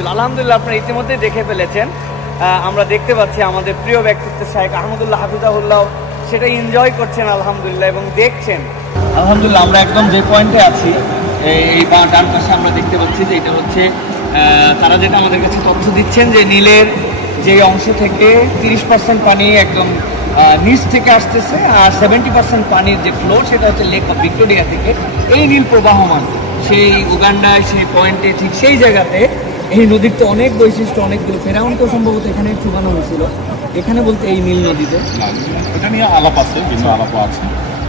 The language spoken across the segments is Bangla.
ছিল। আলহামদুলিল্লাহ, আপনারা ইতিমধ্যে দেখে ফেলেছেন। আমরা দেখতে পাচ্ছি আমাদের প্রিয় ব্যক্তিত্ব শাহেখ আহমদুল্লাহ, হাফিজাহুল্লাহ। সেটা এনজয় করছেন, আলহামদুলিল্লাহ, এবং দেখছেন। আলহামদুলিল্লাহ, আমরা একদম যে পয়েন্টে আছি এই এই বাঁ, ডান পাশে আমরা দেখতে পাচ্ছি যে এটা হচ্ছে তারা যেটা আমাদের কাছে তথ্য দিচ্ছেন যে নীলের যে অংশ থেকে তিরিশ পার্সেন্ট পানি একদম নিচ থেকে আসতেছে, আর সেভেন্টি পার্সেন্ট পানির যে ফ্লো সেটা হচ্ছে লেক অফ ভিক্টোরিয়া থেকে এই নীল প্রবাহমান। সেই উগান্ডায়, সেই পয়েন্টে ঠিক সেই জায়গাতে এই নদীর তো অনেক বৈশিষ্ট্য অনেকগুলো ফেরাউনকেও সম্ভবত এখানে চুকানো হয়েছিল। এখানে বলতে এই নীল নদীতে। এটা নিয়ে আলাপ আছে, ভিন্ন আলাপ আছে।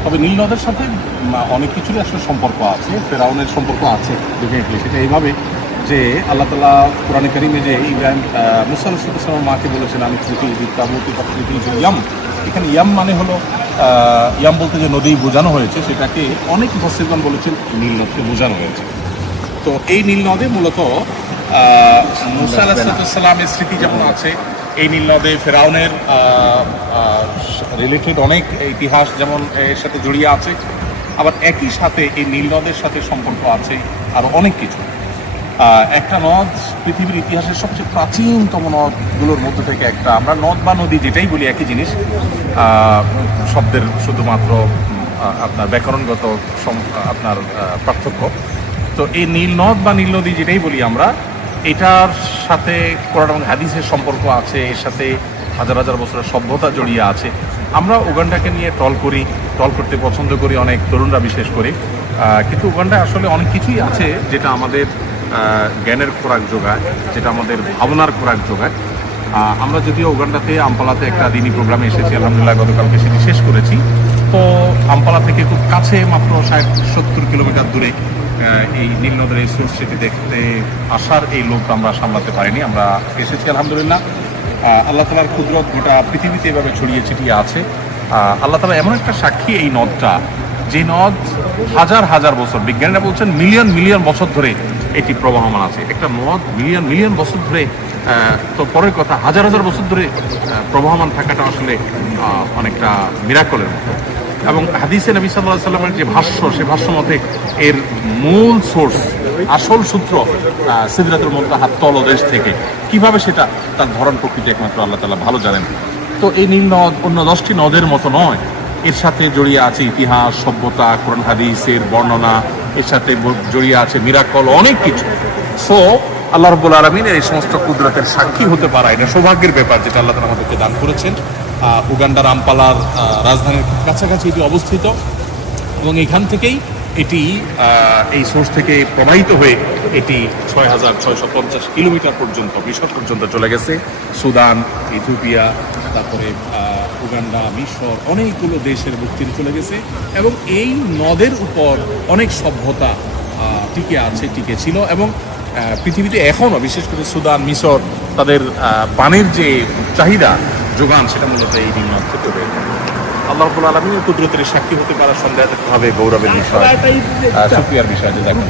তবে নীল নদের সাথে অনেক কিছুরই আসলে সম্পর্ক আছে, ফেরাউনের সম্পর্ক আছে ডেফিনেটলি সেটা এইভাবে যে আল্লাহ তালা কোরআন কারিমে যে ইব্রাহিম মুসা আলাহিসামের মাকে বলেছেন, আমি তৃতীয় বিদ্যামূর্তি বা তৃতীয় ইয়াম? এখানে ইয়াম মানে হলো ইয়াম বলতে যে নদী বোঝানো হয়েছে, সেটাকে অনেক মুফাসসিরগণ বলেছেন, নীল নদকে বোঝানো হয়েছে। তো এই নীল নদে মূলত মুসা আলাহিসাল্লামের স্মৃতি যেমন আছে, এই নীল নদে ফেরাউনের রিলেটেড অনেক ইতিহাস যেমন এর সাথে জড়িয়ে আছে। আবার একই সাথে এই নীল নদের সাথে সম্পর্ক আছে আরও অনেক কিছু। একটা নদ পৃথিবীর ইতিহাসের সবচেয়ে প্রাচীনতম নদগুলোর মধ্যে থেকে একটা। আমরা নদ বা নদী যেটাই বলি, একই জিনিস। শব্দের শুধুমাত্র আপনার ব্যাকরণগত আপনার পার্থক্য। তো এই নীল নদ বা নীল নদী যেটাই বলি আমরা এটার সাথে কোরআন এবং হাদিসের সম্পর্ক আছে, এর সাথে হাজার হাজার বছরের সভ্যতা জড়িয়ে আছে। আমরা উগান্ডাকে নিয়ে টল করি টল করতে পছন্দ করি, অনেক তরুণরা বিশেষ করে। কিন্তু উগান্ডায় আসলে অনেক কিছুই আছে যেটা আমাদের জ্ঞানের খোরাক যোগায়, যেটা আমাদের ভাবনার খোরাক যোগায়। আমরা যদিও উগান্ডাতে, আমপালাতে একটা দিনই প্রোগ্রামে এসেছি, আলহামদুলিল্লাহ গতকালকে সেটি শেষ করেছি। তো আমপালা থেকে খুব কাছে, মাত্র ষাট সত্তর কিলোমিটার দূরে এই নীল নদের এই সোর্স সেটি দেখতে আসার এই লোক আমরা সামলাতে পারিনি। আমরা এসেছি, আলহামদুলিল্লাহ। আল্লাহ তালার কুদরত গোটা পৃথিবীতে এভাবে ছড়িয়ে ছিটিয়ে আছে। আল্লাহ তালা এমন একটা সাক্ষী এই নদটা, যে নদ হাজার হাজার বছর, বিজ্ঞানীরা বলছেন মিলিয়ন মিলিয়ন বছর ধরে এটি প্রবাহমান আছে। একটা নদ মিলিয়ন মিলিয়ন বছর ধরে তো পরের কথা, হাজার হাজার বছর ধরে প্রবাহমান থাকাটা আসলে অনেকটা মিরাকলের মতো। এবং হাদিসে নবী সাল্লাহ সাল্লামের যে ভাষ্য, সে ভাষ্য মতে এর মূল সোর্স, আসল সূত্র সিদরাতুল মুনতাহার তলদেশ থেকে। কীভাবে সেটা তার ধরন প্রকৃতি একমাত্র আল্লাহ তাআলা ভালো জানেন। তো এই নীল নদ অন্য দশটি নদের মতো নয়। এর সাথে জড়িয়ে আছে ইতিহাস, সভ্যতা, কোরআন, হাদিসের বর্ণনা, এর সাথে জড়িয়ে আছে মিরাকল অনেক কিছু। সো আল্লাহ রব্বুল আলমিনের এই সমস্ত কুদরতের সাক্ষী হতে পারা, এটা সৌভাগ্যের ব্যাপার যেটা আল্লাহ তালা আমাদেরকে দান করেছেন। উগান্ডার আমপালার রাজধানীর কাছাকাছি এটি অবস্থিত। এবং এখান থেকেই এটি এই সোর্স থেকে প্রবাহিত হয়ে এটি ছয় হাজার ছয়শো পঞ্চাশ কিলোমিটার পর্যন্ত, মিশর পর্যন্ত চলে গেছে। সুদান, ইথিওপিয়া, তারপরে উগান্ডা, মিশর, অনেকগুলো দেশের বুক চিরে চলে গেছে। এবং এই নদের উপর অনেক সভ্যতা টিকে আছে, টিকে ছিল। এবং পৃথিবীতে এখনও, বিশেষ করে সুদান, মিশর, তাদের পানির যে চাহিদা যোগান, সেটা মূলত এই দিন মাত্র হয়ে থাকে আল্লাহ রবুল কুদরতের সাক্ষী হতে পারা সন্দেহ হবে গৌরবের বিষয়। সুপ্রিয়ার বিষয় যে দেখেন।